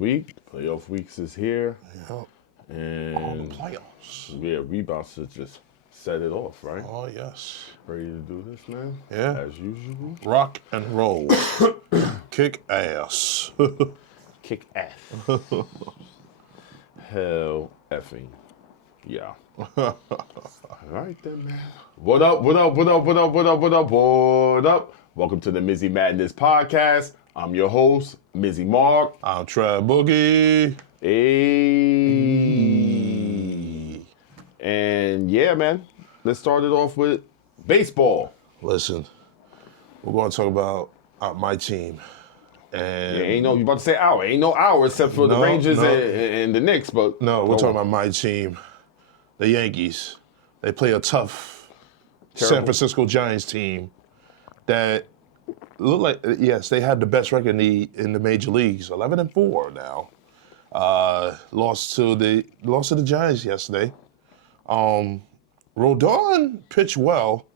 week. Playoff weeks is here. Yep. And All the playoffs. yeah, we about to just set it off, right? Oh, yes. Ready to do this, man? Yeah. As usual. Rock and roll. Kick ass. Kick ass. Hell effing. Yeah. All right then, man. What up, what up, what up, what up, what up, what up, what up? Welcome to the Mizzie Madness Podcast. I'm your host, Mizzie Mark. I'm Trav Boogie. Hey. And yeah, man. Let's start it off with baseball. Listen, we're going to talk about my team. And Yeah, you about to say hour. Ain't no hour except for the Rangers and the Knicks, but no, we're talking about my team, the Yankees. They play a tough San Francisco Giants team that look like, yes, they had the best record in the major leagues, 11-4 now. Lost to the Giants yesterday. Rodon pitched well.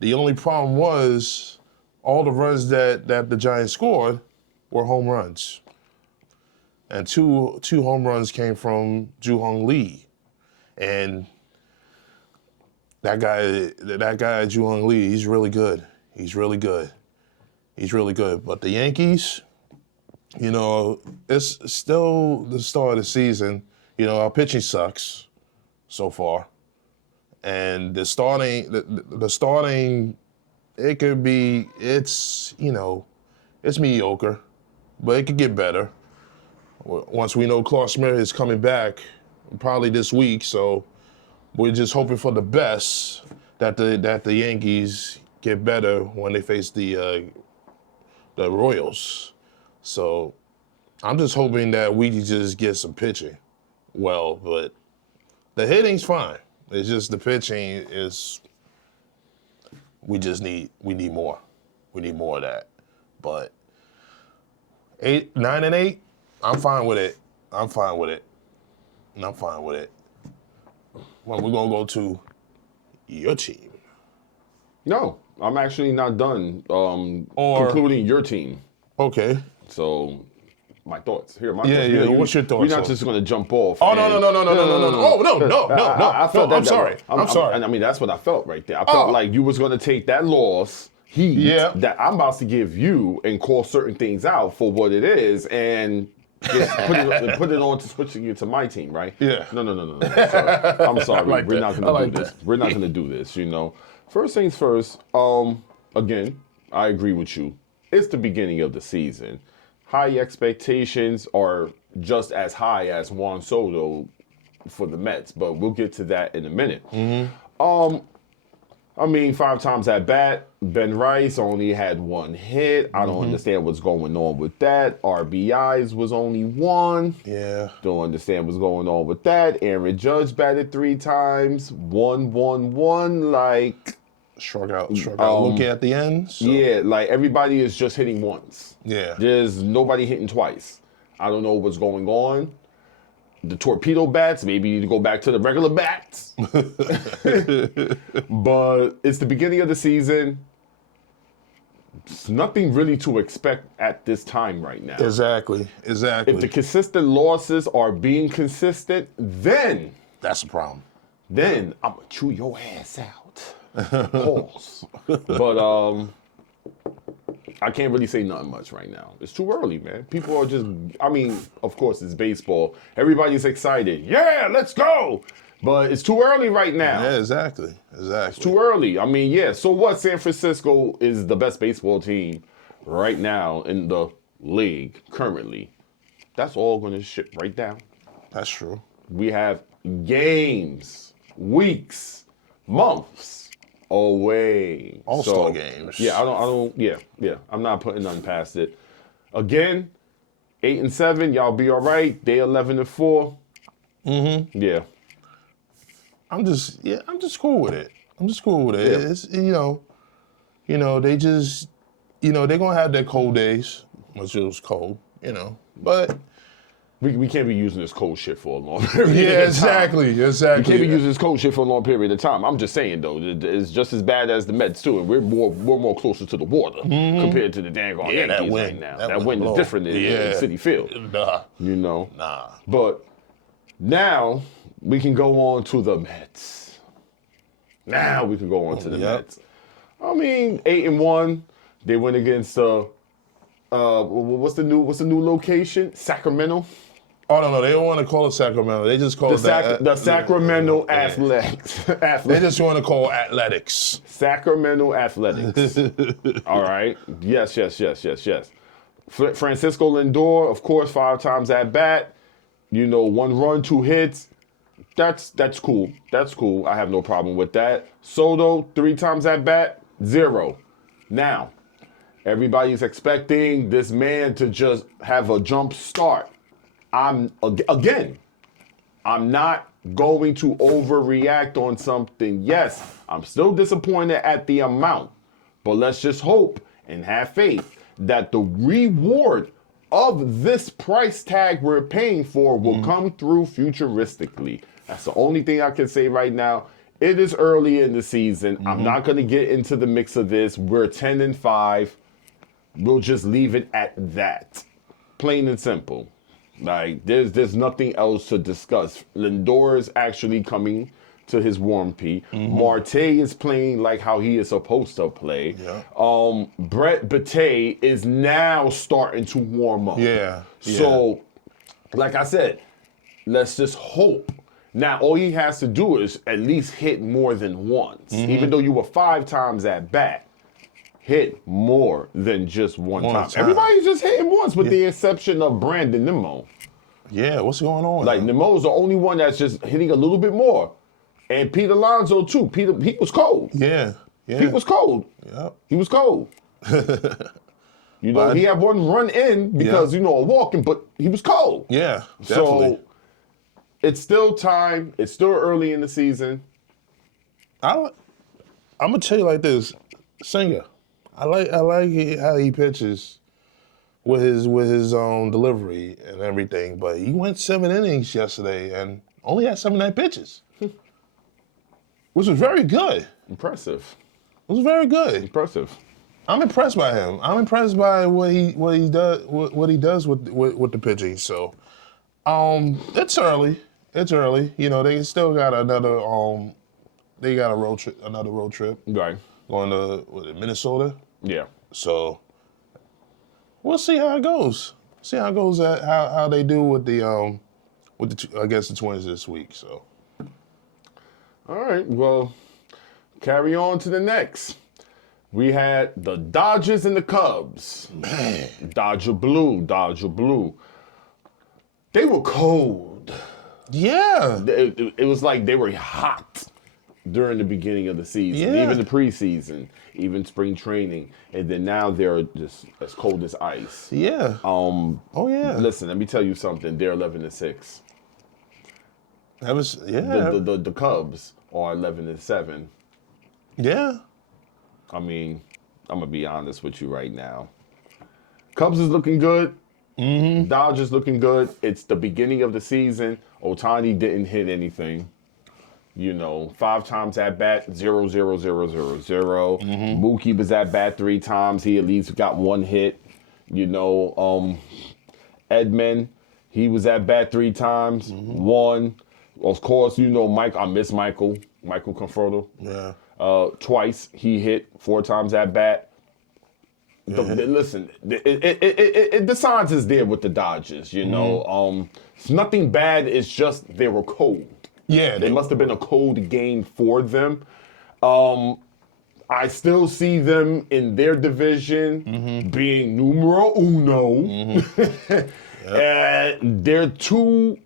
The only problem was all the runs that the Giants scored were home runs. And two home runs came from Ju-Hong Lee. And that guy Ju-Hong Lee, he's really good. He's really good. But the Yankees, it's still the start of the season. Our pitching sucks so far. And the starting, it could be, it's mediocre, but it could get better. Once we know Clark Smith is coming back, probably this week, so we're just hoping for the best that the Yankees get better when they face the Royals. So I'm just hoping that we just get some pitching well, but the hitting's fine. It's just the pitching is, we need more. We need more of that. But 9-8, I'm fine with it. Well, we're going to go to your team. No, I'm actually not done concluding your team. Okay. So, my thoughts. Here, my thoughts. Yeah, what's your thoughts? We're not just going to jump off. Oh, no. Oh, no. I felt that. I'm sorry. I mean, that's what I felt right there. I felt like you was going to take that loss, that I'm about to give you and call certain things out for what it is and just put it on to switching it to my team, right? Yeah. No. I'm sorry. Like We're not going to do this. We're not going to do this, First things first, again, I agree with you. It's the beginning of the season. High expectations are just as high as Juan Soto for the Mets, but we'll get to that in a minute. Mm-hmm. 5 times at bat, Ben Rice only had 1 hit. I don't understand what's going on with that. RBIs was only 1. Yeah. Don't understand what's going on with that. Aaron Judge batted 3 times. 1-1-1, like... Struck out looking at the end. So. Yeah, like everybody is just hitting once. Yeah. There's nobody hitting twice. I don't know what's going on. The torpedo bats, maybe you need to go back to the regular bats. But it's the beginning of the season. There's nothing really to expect at this time right now. Exactly. If the consistent losses are being consistent, then... That's the problem. Then I'm going to chew your ass out. Pause. But I can't really say nothing much right now. It's too early, man. People are just, of course it's baseball. Everybody's excited. Yeah, let's go. But it's too early right now. Yeah, exactly. It's too early. So what? San Francisco is the best baseball team right now in the league currently. That's all going to ship right down. That's true. We have games, weeks, months away. All-Star games. Yeah, I'm not putting nothing past it. Again, 8-7, y'all be all right. They 11-4. Mm-hmm. Yeah. I'm just cool with it. Yeah. It's, they just, they're going to have their cold days, which it was cold, but We can't be using this cold shit for a long period. Yeah, of time. exactly. We can't be using this cold shit for a long period of time. I'm just saying though, it's just as bad as the Mets too, and we're more closer to the water compared to the dang on Yeah, that Yankees wind. right now. That That wind wind is blow. different in Citi Field. Nah. You know. Nah. But now we can go on to the Mets. Now we can go on to the Mets. I mean, 8-1. They went against what's the new location? Sacramento. Oh no, they don't want to call it Sacramento. They just call it The Sacramento Athletics. They just want to call athletics. Sacramento Athletics. All right. Yes. Francisco Lindor, of course, 5 times at bat. 1 run, 2 hits. That's cool. That's cool. I have no problem with that. Soto, 3 times at bat, 0. Now, everybody's expecting this man to just have a jump start. I'm not going to overreact on something. Yes, I'm still disappointed at the amount, but let's just hope and have faith that the reward of this price tag we're paying for will come through futuristically. That's the only thing I can say right now. It is early in the season. I'm not going to get into the mix of this. We're 10-5. We'll just leave it at that. Plain and simple. Like, there's nothing else to discuss. Lindor is actually coming to his warm P. Marte is playing like how he is supposed to play. Yeah. Brett Baty is now starting to warm up. Yeah. So, like I said, let's just hope. Now, all he has to do is at least hit more than once. Even though you were 5 times at bat, hit more than just one time. Everybody's just hitting once with the exception of Brandon Nimmo. Yeah, what's going on? Like, Nimmo's the only one that's just hitting a little bit more. And Pete Alonso, too. He was cold. Yeah. He was cold. Yep. He was cold. He had 1 run in because, a walking, but he was cold. Yeah, definitely. So, it's still time. It's still early in the season. I'm gonna tell you like this, Singer. I like how he pitches with his delivery and everything, but he went 7 innings yesterday and only had 79 pitches, which was very good. Impressive. It was very good. Impressive. I'm impressed by him. I'm impressed by what he does with the pitching. So, it's early. It's early. They still got another road trip. Right. Going to Minnesota. Yeah. So we'll see how it goes. See how it goes. How they do with the against the Twins this week. So. All right. Well, carry on to the next. We had the Dodgers and the Cubs. Man. Dodger blue. They were cold. Yeah. It was like they were hot during the beginning of the season, even the preseason, even spring training, and then now they're just as cold as ice. Yeah. Oh yeah. Listen, let me tell you something. They're 11-6. That was The Cubs are 11-7. Yeah. I mean, I'm gonna be honest with you right now. Cubs is looking good. Dodgers looking good. It's the beginning of the season. Ohtani didn't hit anything. 5 times at bat, 0, 0, 0, 0, 0. Mookie was at bat 3 times. He at least got 1 hit. Edman, he was at bat 3 times, 1. Of course, Mike. I miss Michael Conforto. Yeah. Twice he hit, 4 times at bat. Listen, the signs is there with the Dodgers. It's nothing bad. It's just they were cold. Yeah, It must have been a cold game for them. I still see them in their division being numero uno. They're too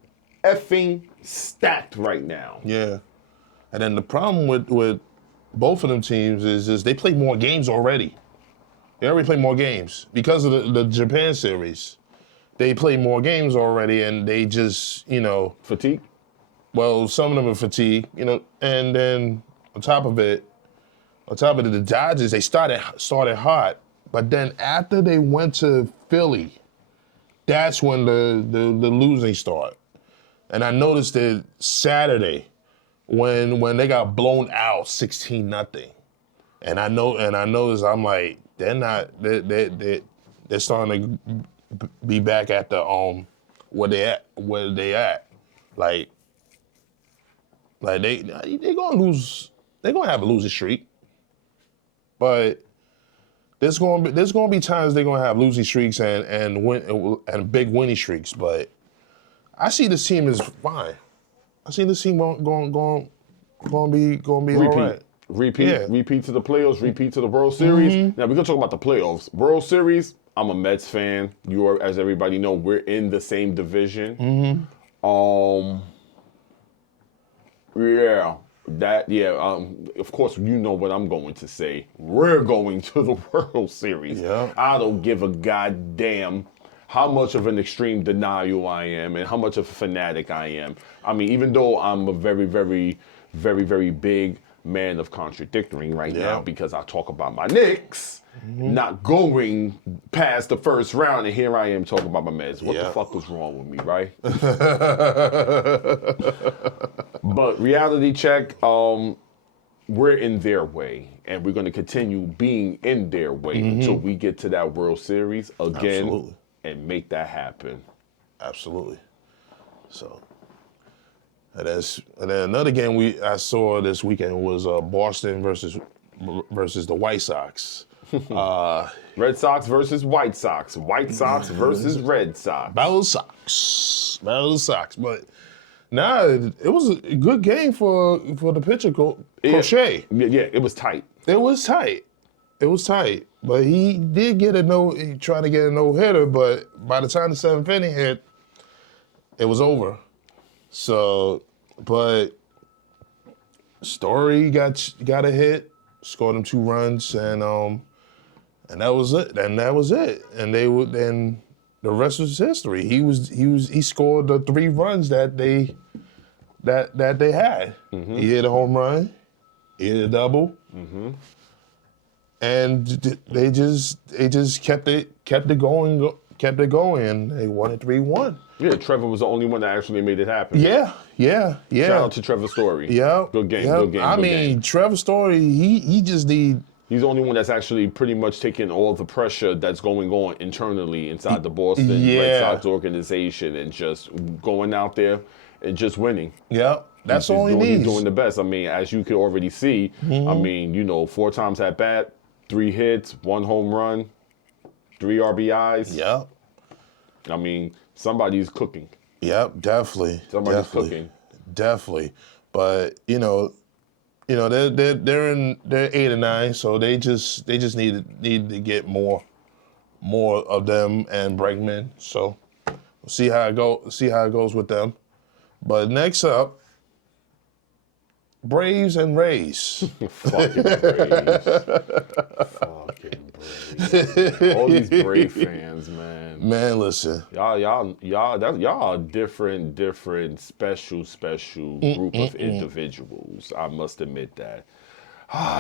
effing stacked right now. Yeah. And then the problem with both of them teams is just they play more games already. They already play more games because of the Japan series. They play more games already, and they just Fatigue. Well, some of them are fatigued, and then on top of it, the Dodgers, they started hot, but then after they went to Philly, that's when the losing start. And I noticed it Saturday when they got blown out 16-0. And I noticed I'm like, they're starting to be back at the where they at. Like they gonna lose, they're gonna have a losing streak. But there's gonna be times they're gonna have losing streaks and big winning streaks. But I see this team is fine. I see this team going be all right. Repeat to the playoffs, repeat to the World Series. Now we're gonna talk about the playoffs. World Series, I'm a Mets fan. You are, as everybody know, we're in the same division. Of course, you know what I'm going to say. We're going to the World Series. Yeah. I don't give a goddamn how much of an extreme denial I am and how much of a fanatic I am. I mean, even though I'm a very, very, very, very big man of contradicting right now because I talk about my Knicks not going past the first round, and here I am talking about my Mets. What the fuck was wrong with me, right? But reality check, we're in their way, and we're going to continue being in their way until we get to that World Series again and make that happen. Absolutely. So, and then another game I saw this weekend was Boston versus the White Sox. Red Sox versus White Sox. White Sox versus Red Sox. Battle Sox. But nah, it was a good game for the pitcher, Crochet. Yeah, it was tight. It was tight. But he did get he tried to get a no-hitter, but by the time the seventh inning hit, it was over. So, but Story got a hit, scored him 2 runs, and that was it. And the rest was history. He scored the 3 runs that they had. He hit a home run, he hit a double, and they just kept it going. And they won it 3-1. Yeah, Trevor was the only one that actually made it happen. Yeah. Shout out to Trevor Story. Yeah. Good game. I mean, Trevor Story, he just need. He's the only one that's actually pretty much taking all the pressure that's going on internally inside the Boston Red Sox organization and just going out there and just winning. Yeah, that's all he needs. He's doing the best. I mean, as you can already see, I mean, 4 times at bat, 3 hits, 1 home run, 3 RBIs. Yeah. I mean, somebody's cooking. Yep, definitely. Somebody's cooking. Definitely. But, they're 8 and 9, so they just need to get more of them and Bregman. So we'll see how it goes with them. But next up, Braves and Rays. Fucking Braves. All these Brave fans, man. Man, listen. Y'all are different, special group of individuals. I must admit that.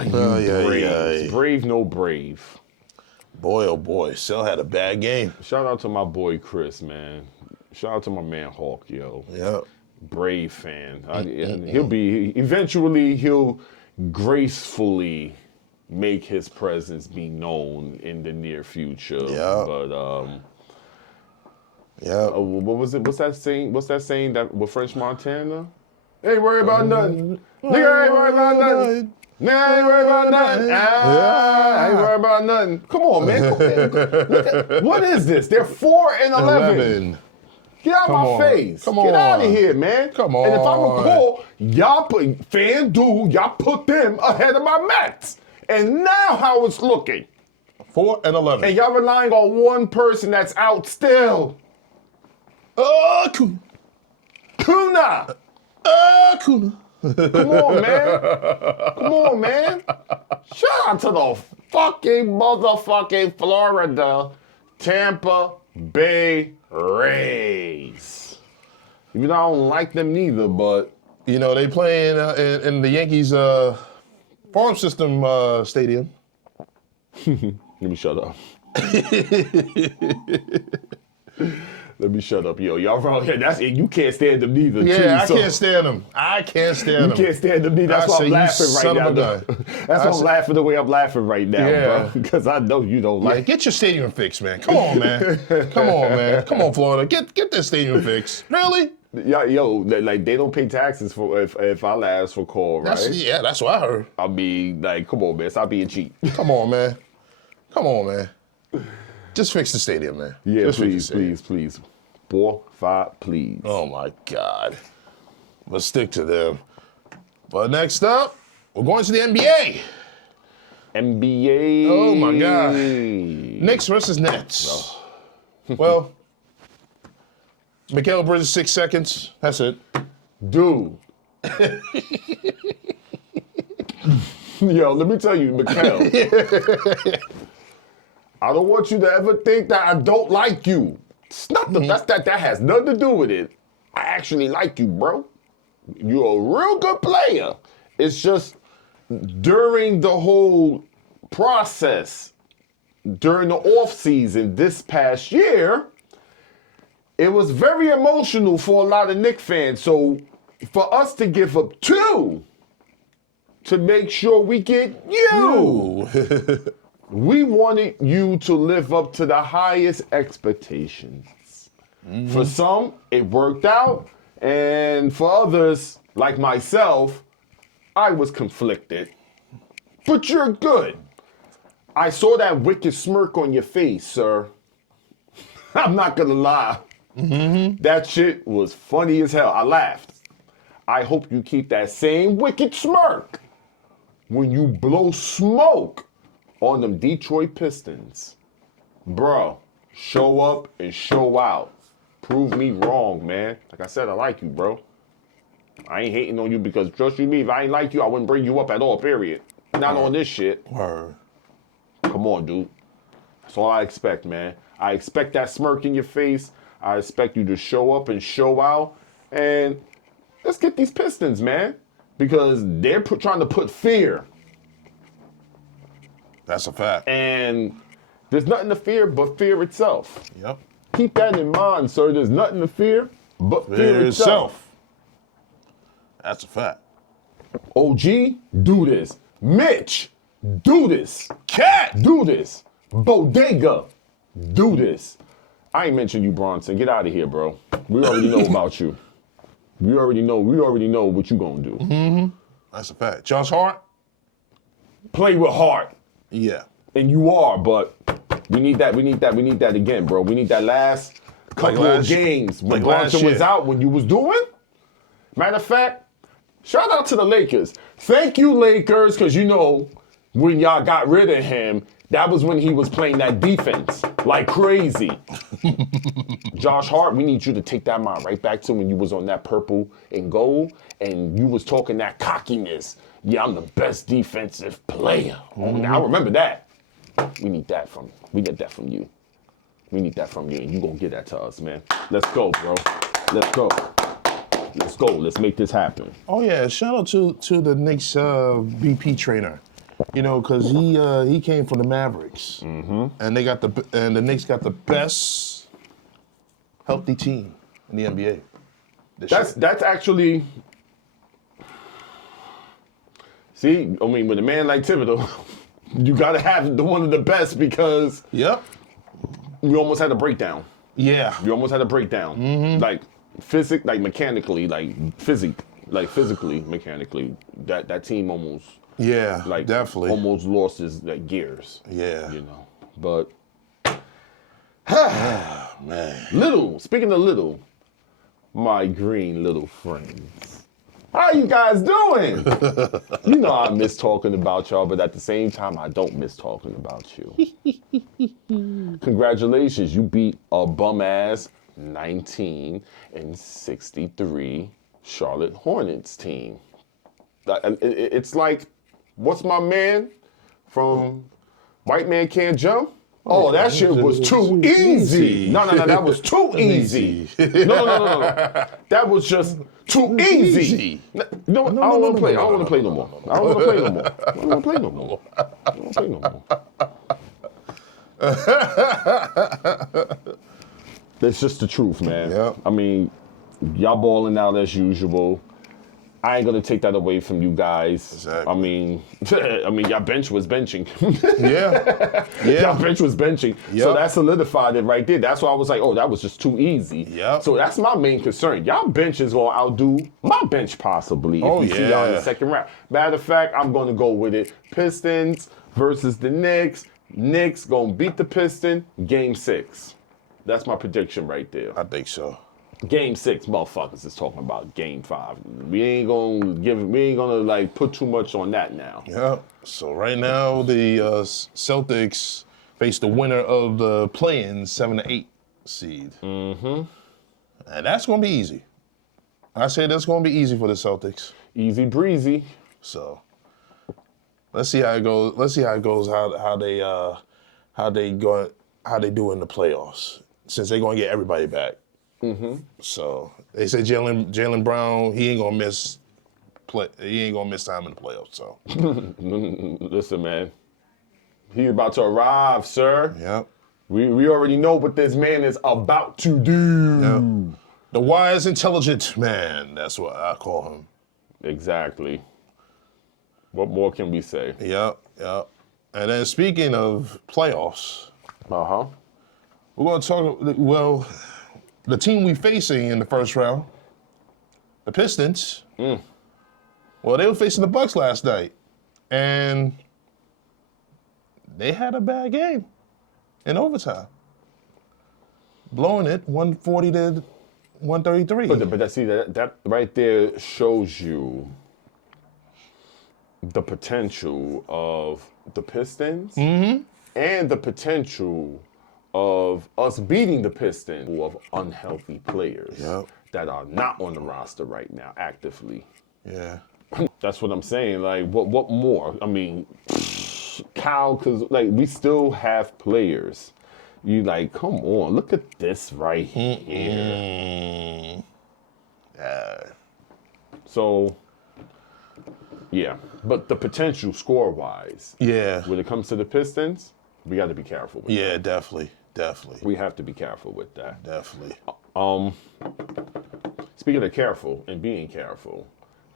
Braves. Brave, no brave. Boy, oh boy, Sell had a bad game. Shout out to my boy Chris, man. Shout out to my man Hawk, yo. Yep. Brave fan. He'll gracefully make his presence be known in the near future. Yeah. But yeah. What was it? What's that saying that with French Montana? Ain't worried about nothing. Nigga ain't worried about nothing. Nigga ain't worried about nothing. I ain't worried about nothing. Come on, man. What is this? They're 4-11. Get out of my face. Come Get out on. of here, man. Come on. And if I recall, y'all put them ahead of my Mets. And now how it's looking. 4-11. And y'all relying on one person that's out still. Kuna. Kuna. Kuna. Come on, man. Shout out to the fucking motherfucking Florida Tampa Bay Rays. Even though I don't like them neither, but They playing in the Yankees farm system stadium. let me shut up. Let me shut up, yo. Y'all wrong here. That's it. You can't stand them neither. Yeah, too, I can't stand them. I can't stand them. You can't stand them neither. That's I why say, I'm you laughing son right of now. a though. gun. That's why I'm laughing the way I'm laughing right now, Yeah. bro. Because I know you don't Yeah, like. get your stadium fixed, man. Come on, man. Come on, man. Come on, Florida. Get this stadium fixed. Really? Yo, like they don't pay taxes for if I ask for call, right? That's what I heard. I mean, like, come on, man. Stop being cheap. Come on, man. Come on, man. Just fix the stadium, man. Yeah, Just fix the please, stadium. please. 4, 5, please. Oh my God. Let's stick to them. But next up, we're going to the NBA. NBA. Oh my God. Knicks versus Nets. Well, Mikal Bridges 6 seconds. That's it. Dude. Yo, let me tell you, Mikal. I don't want you to ever think that I don't like you. It's nothing. That has nothing to do with it. I actually like you, bro. You're a real good player. It's just during the whole process, during the off season this past year, it was very emotional for a lot of Knicks fans. So for us to give up 2 to make sure we get you. We wanted you to live up to the highest expectations. For some, it worked out. And for others, like myself, I was conflicted. But you're good. I saw that wicked smirk on your face, sir. I'm not gonna lie. That shit was funny as hell. I laughed. I hope you keep that same wicked smirk when you blow smoke on them Detroit Pistons. Bro, show up and show out. Prove me wrong, man. Like I said, I like you, bro. I ain't hating on you because trust you me, if I ain't like you, I wouldn't bring you up at all, period. Not on this shit. Word. Come on, dude. That's all I expect, man. I expect that smirk in your face. I expect you to show up and show out. And let's get these Pistons, man. Because they're trying to put fear. That's a fact. And there's nothing to fear but fear itself. Yep. Keep that in mind, sir. There's nothing to fear but fear itself. That's a fact. OG, do this. Mitch, do this. Cat, do this. Bodega, do this. I ain't mentioned you, Bronson. Get out of here, bro. We already know about you. We already know what you gonna do. That's a fact. Josh Hart? Play with heart. Yeah. And you are, but we need that again, bro. We need that last couple of games when Bronson was out, when you was doing. Matter of fact, shout out to the Lakers. Thank you, Lakers, because you know when y'all got rid of him, that was when he was playing that defense like crazy. Josh Hart, we need you to take that mind right back to when you was on that purple and gold and you was talking that cockiness. Yeah, I'm the best defensive player. Now I remember that. We need that from you. We get that from you. We need that from you, and you gonna get that to us, man. Let's go, bro. Let's go. Let's go. Let's make this happen. Oh yeah, shout out to the Knicks VP trainer. You know, because he came from the Mavericks, and the Knicks got the best healthy team in the NBA. That's actually. See, I mean, with a man like Thibodeau, you gotta have one of the best because we almost had a breakdown. Yeah, we almost had a breakdown. Like mechanically, physically, mechanically, that team almost. Yeah, definitely. Almost lost his gears. Yeah. You know. But man. Speaking of little, my green little friends. How you guys doing? You know I miss talking about y'all, but at the same time I don't miss talking about you. Congratulations, you beat a bum ass 1963 Charlotte Hornets team. It's like, what's my man from White Man Can't Jump? Oh, that shit was too easy. No, that was too easy. No. That was just too easy. No, I don't want to play. I don't want to play no more. I don't want to play no more. I don't want to play no more. I don't want to play no more. That's just the truth, man. Yep. I mean, y'all balling out as usual. I ain't gonna take that away from you guys. Exactly. I mean, y'all bench was benching. Yeah. Y'all Yeah. bench was benching. So Yep. that solidified it right there. That's why I was like, oh, that was just too easy. Yep. So that's my main concern. Y'all bench is gonna outdo my bench possibly if we see y'all in the yeah. second round. Matter of fact, I'm gonna go with it. Pistons versus the Knicks. Knicks gonna beat the Pistons. Game 6. That's my prediction right there. I think so. Game 6, motherfuckers is talking about Game 5. We ain't gonna like put too much on that now. Yeah. So right now the Celtics face the winner of the play-in 7 to 8 seed. Mm-hmm. And that's gonna be easy. I say that's gonna be easy for the Celtics. Easy breezy. So let's see how it goes. Let's see how it goes. How they do in the playoffs since they're gonna get everybody back. Mm-hmm. So they say Jaylen Brown, he ain't gonna miss time in the playoffs. So Listen, man. He about to arrive, sir. yep. We already know what this man is about to do. Yep. The wise, intelligent man. That's what I call him. Exactly. What more can we say? Yep. Yep. And then speaking of playoffs, Uh-huh. we're gonna talk. Well, the team we facing in the first round, the Pistons. Well, they were facing the Bucks last night, and they had a bad game in overtime, blowing it 140 to 133. But that, see, that right there shows you the potential of the Pistons and the potential of us beating the Pistons of unhealthy players Yep. that are not on the roster right now actively. Yeah. That's what I'm saying. Like, what more? I mean, Kyle, because like we still have players. You like, come on, look at this right here. Yeah. So, yeah, but the potential score-wise, Yeah. when it comes to the Pistons, we got to be careful with Yeah, definitely. Definitely. We have to be careful with that. Definitely. Speaking of careful and being careful,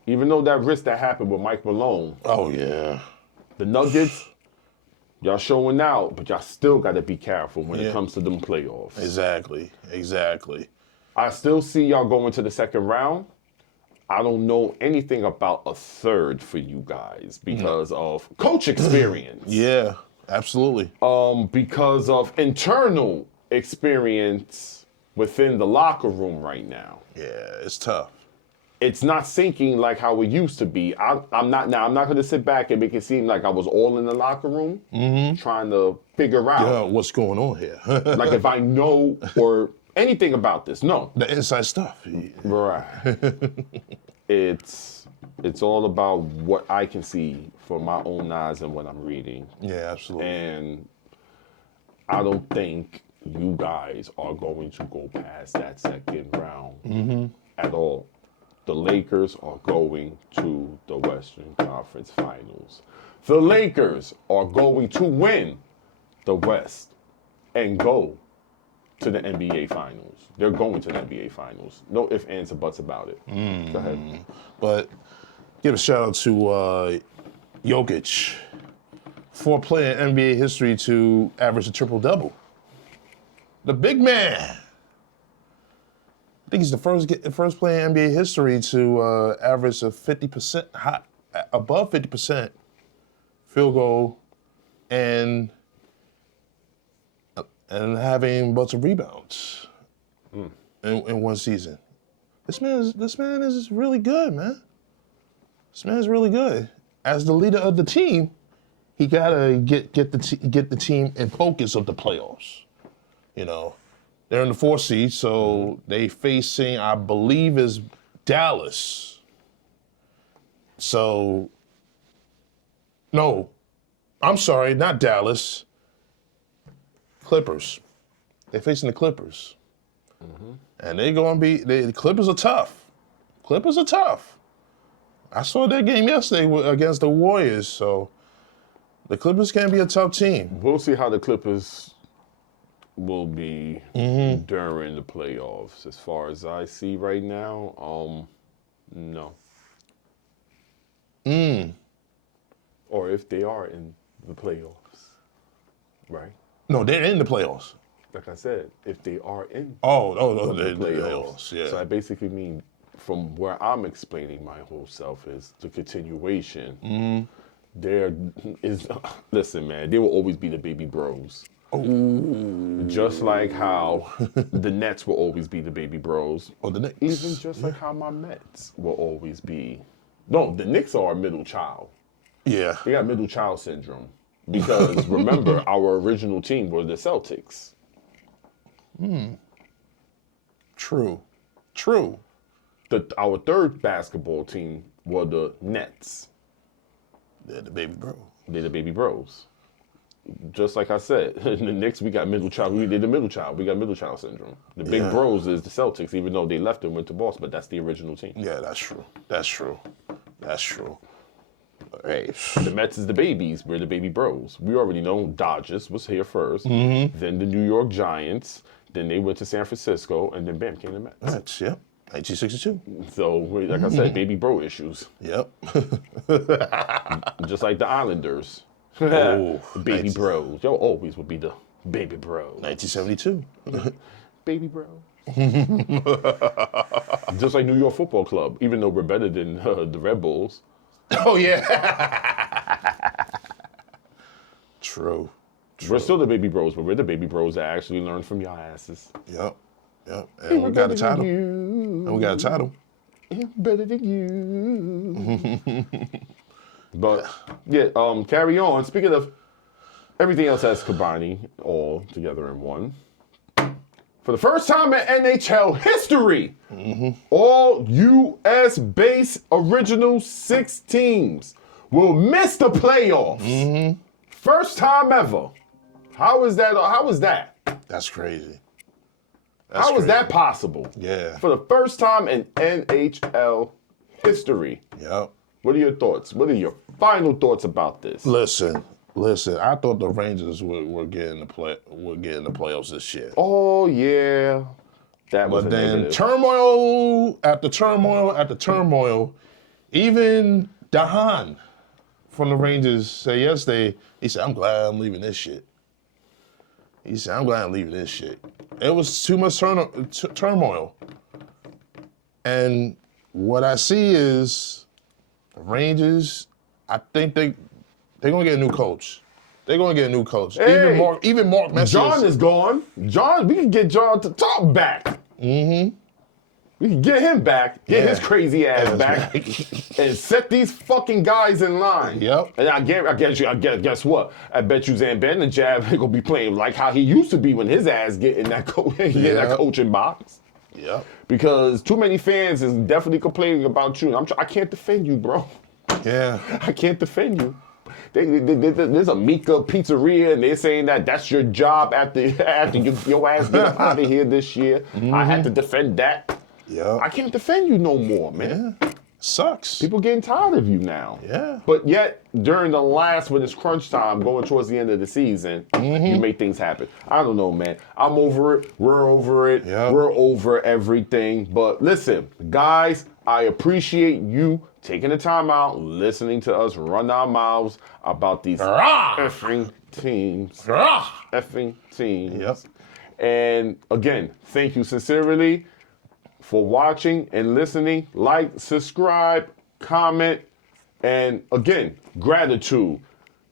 even though that risk that happened with Mike Malone, Oh, yeah. the Nuggets, y'all showing out, but y'all still got to be careful when it Yeah. comes to them playoffs. Exactly. Exactly. I still see y'all going to the second round. I don't know anything about a third for you guys because of coach experience. Yeah, absolutely. Because of internal experience within the locker room right now. Yeah, it's tough. It's not sinking like how it used to be. I'm not going to sit back and make it seem like I was all in the locker room trying to figure out What's going on here? like if I know or anything about this. No. The inside stuff. Right. It's all about what I can see from my own eyes and what I'm reading. Yeah, absolutely. And I don't think you guys are going to go past that second round at all. The Lakers are going to the Western Conference Finals. The Lakers are going to win the West and go to the NBA Finals. They're going to the NBA Finals. No ifs, ands, or buts about it. Go ahead. But give a shout out to Jokic for playing NBA history to average a triple-double. The big man. I think he's the first player in NBA history to average a 50% above 50% field goal and having a bunch of rebounds in one season. This man is really good, man. This man is really good. As the leader of the team, he gotta get the team in focus of the playoffs. You know, they're in the 4th seed, so they facing, I believe, is Dallas. So, no, I'm sorry, not Dallas. Clippers. They're facing the Clippers. And the Clippers are tough. Clippers are tough. I saw that game yesterday against the Warriors, so the Clippers can be a tough team. We'll see how the Clippers will be during the playoffs. As far as I see right now, no. Or if they are in the playoffs, right? No, they're in the playoffs. Like I said, if they are in The the playoffs. Yeah. So I basically mean, from where I'm explaining my whole self is the continuation. There is, listen, man, they will always be the baby bros. Just like how the Nets will always be the baby bros. Or the Knicks. Even just like how my Mets will always be. No, the Knicks are a middle child. Yeah. They got middle child syndrome. Because remember, our original team were the Celtics. True. Our third basketball team were the Nets. They're the baby bro. They're the baby bros. Just like I said, in the Knicks, we got middle child. They're the middle child. We got middle child syndrome. The big bros is the Celtics, even though they left and went to Boston, but that's the original team. Yeah, that's true. Hey, The Mets is the babies. We're the baby bros. We already know Dodgers was here first, then the New York Giants, then they went to San Francisco, and then bam, came the Mets. Mets, yep. 1962. So, like I said, baby bro issues. Yep. Just like the Islanders. Oh, baby bros. Yo, always will be the baby bros. 1972. Baby bro. Just like New York Football Club, even though we're better than the Red Bulls. Oh, yeah. True. We're still the baby bros, but we're the baby bros that actually learn from your asses. Yep. And we got a title. I'm better than you. But yeah, carry on. Speaking of everything else that's combining all together in one. For the first time in NHL history, all U.S.-based original 6 teams will miss the playoffs. First time ever. How is that? That's crazy. How is that possible? Yeah. For the first time in NHL history. Yep. What are your thoughts? What are your final thoughts about this? Listen. I thought the Rangers would get in the playoffs this year. Oh yeah, that was. But then negative. turmoil after turmoil, even Dahan from the Rangers said yesterday, he said, "I'm glad I'm leaving this shit." It was too much turmoil. And what I see is the Rangers, I think they're going to get a new coach. Hey, even Mark Messier. John is gone. John, we can get John to talk back. We can get him back, get his crazy ass back, and set these fucking guys in line. Yep. And I guess what? I bet you Zibanejad ain't gonna be playing like how he used to be when his ass get in that that coaching box. Yep. Because too many fans is definitely complaining about you. I can't defend you, bro. Yeah. I can't defend you. There's a Mika pizzeria, and they're saying that's your job after your ass get up out of here this year. I had to defend that. Yeah. I can't defend you no more, man. Yeah. Sucks. People getting tired of you now. Yeah. But yet, during when it's crunch time, going towards the end of the season, you make things happen. I don't know, man. I'm over it. We're over it. Yep. We're over everything. But listen, guys, I appreciate you taking the time out, listening to us run our mouths about these effing teams. Effing teams. Yep. And again, thank you sincerely for watching and listening. Like, subscribe, comment, and again, gratitude.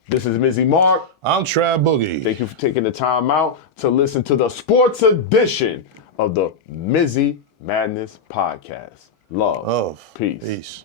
This is Mizzie Mark. I'm Trav Boogie. Thank you for taking the time out to listen to the sports edition of the Mizzie Madness Podcast. Love. Love. Peace. Peace.